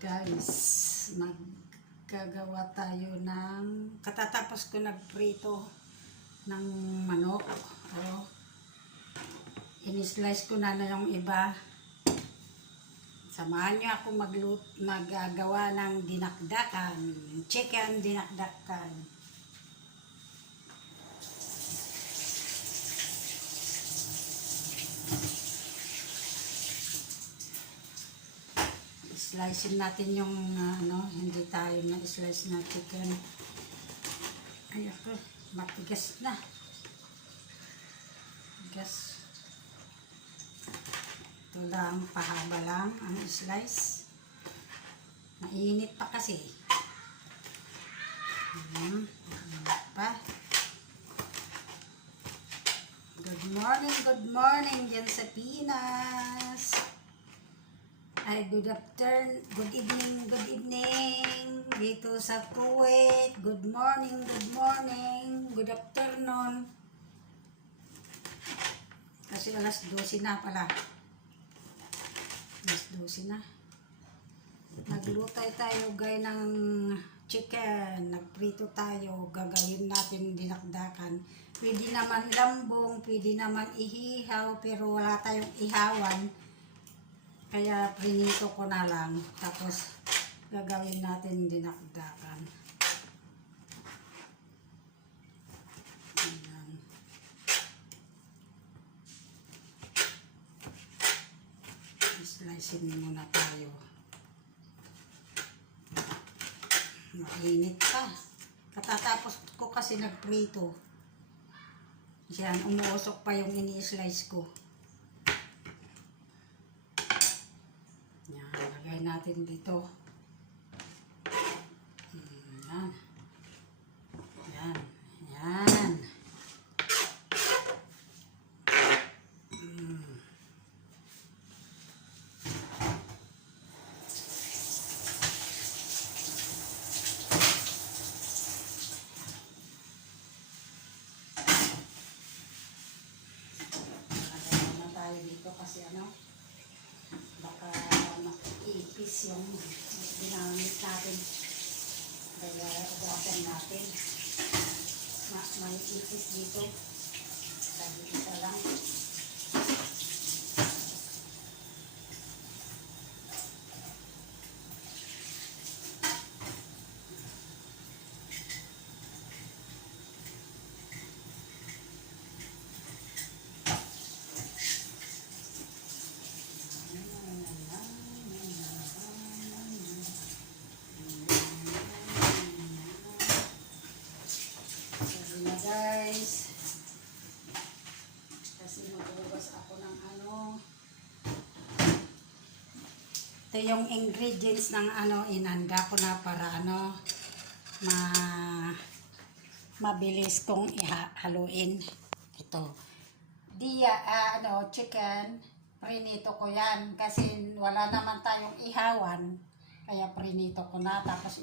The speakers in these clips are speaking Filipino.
Guys, maggagawa tayo ng katatapos ko nagprito ng manok. Ini-slice ko na yung iba. Samahan niyo ako maggagawa ng dinakdakan, chicken dinakdakan. Slicein natin yung hindi tayo na-slice na chicken. Ay ako, matigas na. Tigas. Ito lang, pahaba lang ang slice. Mainit pa kasi. Mainit pa. Good morning dyan sa Pinas. Ay, good evening dito sa Kuwait. Good morning, good afternoon. Kasi alas 12 na pala. Alas 12 na. Naglutay tayo guys ng chicken. Nagprito tayo. Gagawin natin dinakdakan. Pwede naman lambong, pwede naman ihihaw, pero wala tayong ihawan. Kaya prinito ko na lang. Tapos gagawin natin dinakdakan. Ayan. Slicein muna tayo. Mainit pa. Katatapos ko kasi nagprito. Yan, umuusok pa yung ini-slice ko. Yan, lagay natin dito. Yan. Yan. Yan. Lagay na tayo dito kasi baka ipis yung ginamit natin. Kaya ugasan natin. May ipis dito. Sabi isa lang. Guys, kasi maghugas ako ng ito yung ingredients ng inanda ko na para mabilis kong ihaluin. Ito chicken, prinito ko yan kasi wala naman tayong ihawan, kaya prinito ko na, tapos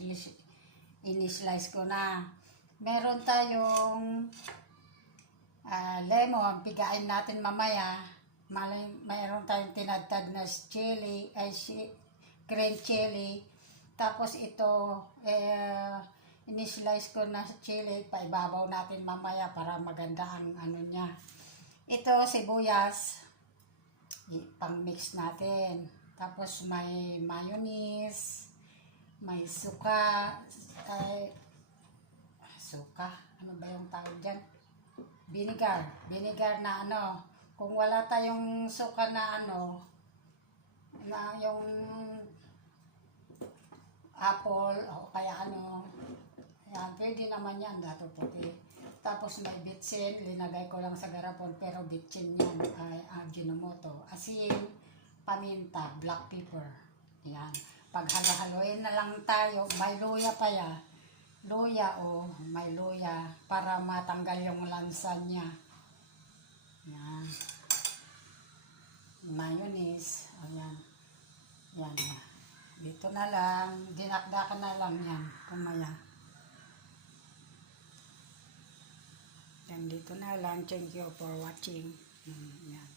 ini-slice ko na. Meron tayong lemon, pigain natin mamaya. Mayroon tayong tinadtad na chili, green chili. Tapos ito, ini-slice ko na chili, paibabaw natin mamaya para maganda ang niya. Ito, sibuyas, pang-mix natin. Tapos may mayonnaise, may suka, ano ba yung tawag dyan? Vinegar na kung wala tayong suka na na yung apple o kaya yan, pwede naman yan, dato puti. Tapos may bitsin, linagay ko lang sa garapon, pero bitsin yan ay Ajinomoto, asin, paminta, black pepper. Yan, paghalo-haloin na lang tayo, may luya pa yan. May luya para matanggal yung lansa niya. Yan. Mayonnaise. Ayan. Yan. Dito na lang. Dinakdakan na lang yan. Kumaya. Yan, dito na lang. Thank you for watching. Yan.